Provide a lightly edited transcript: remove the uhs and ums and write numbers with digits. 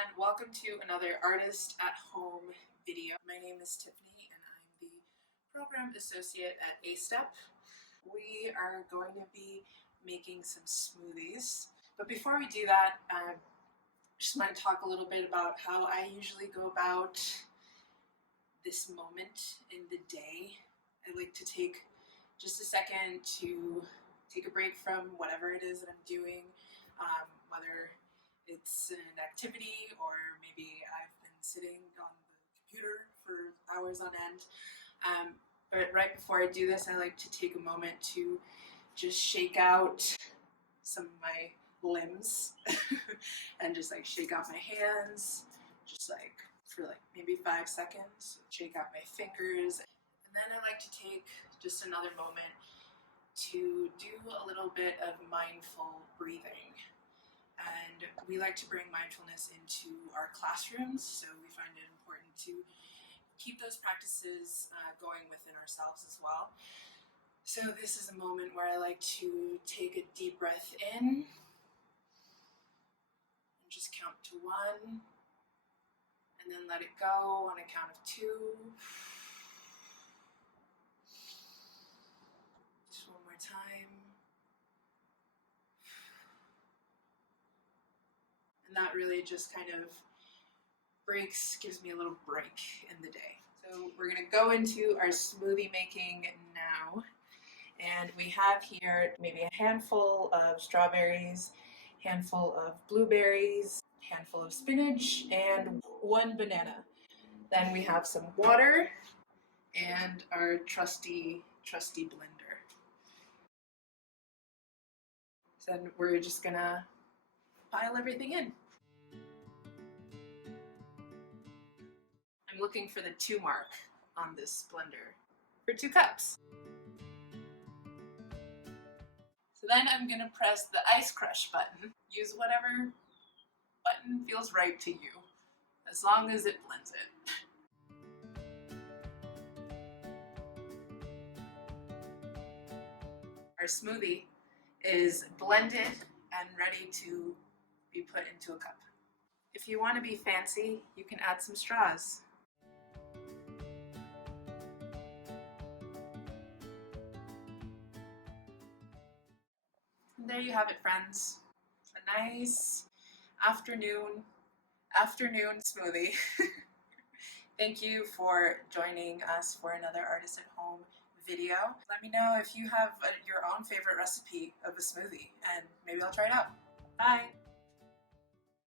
and welcome to another Artist at Home video. My name is Tiffany and I'm the Program Associate at A-Step. We are going to be making some smoothies. But before we do that, I just want to talk a little bit about how I usually go about this moment in the day. I like to take just a second to take a break from whatever it is that I'm doing, whether it's an activity or maybe I've been sitting on the computer for hours on end. But right before I do this, I like to take a moment to just shake out some of my limbs and just like shake out my hands, just like for like maybe 5 seconds, shake out my fingers. And then I like to take just another moment to do a little bit of mindful breathing. And we like to bring mindfulness into our classrooms, so we find it important to keep those practices going within ourselves as well. So this is a moment where I like to take a deep breath in and just count to 1, and then let it go on a count of 2. Just one more time. And that really just kind of gives me a little break in the day. So we're gonna go into our smoothie making now. And we have here maybe a handful of strawberries, handful of blueberries, handful of spinach, and 1 banana. Then we have some water and our trusty blender. So then we're just gonna pile everything in. I'm looking for the 2 mark on this blender for 2 cups. So then I'm gonna press the ice crush button. Use whatever button feels right to you, as long as it blends it. Our smoothie is blended and ready to be put into a cup. If you want to be fancy, you can add some straws. And there you have it, friends. A nice afternoon smoothie. Thank you for joining us for another Artist at Home video. Let me know if you have your own favorite recipe of a smoothie, and maybe I'll try it out. Bye!